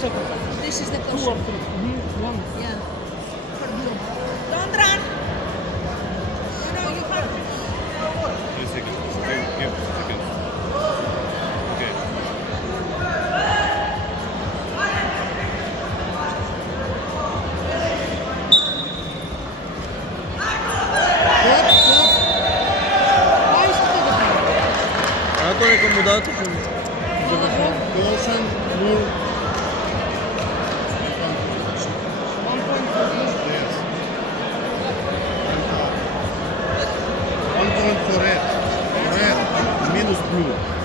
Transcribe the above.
second. This is the 2 or caution. 3. One. Yeah. For blue. Don't run. You know you have. 3 seconds. Give seconds. Okay. Good, good. Nice to the ball. Hanno comodato più. Caution, rule. 1 point for each. Yes. 1 point for red. Red minus blue.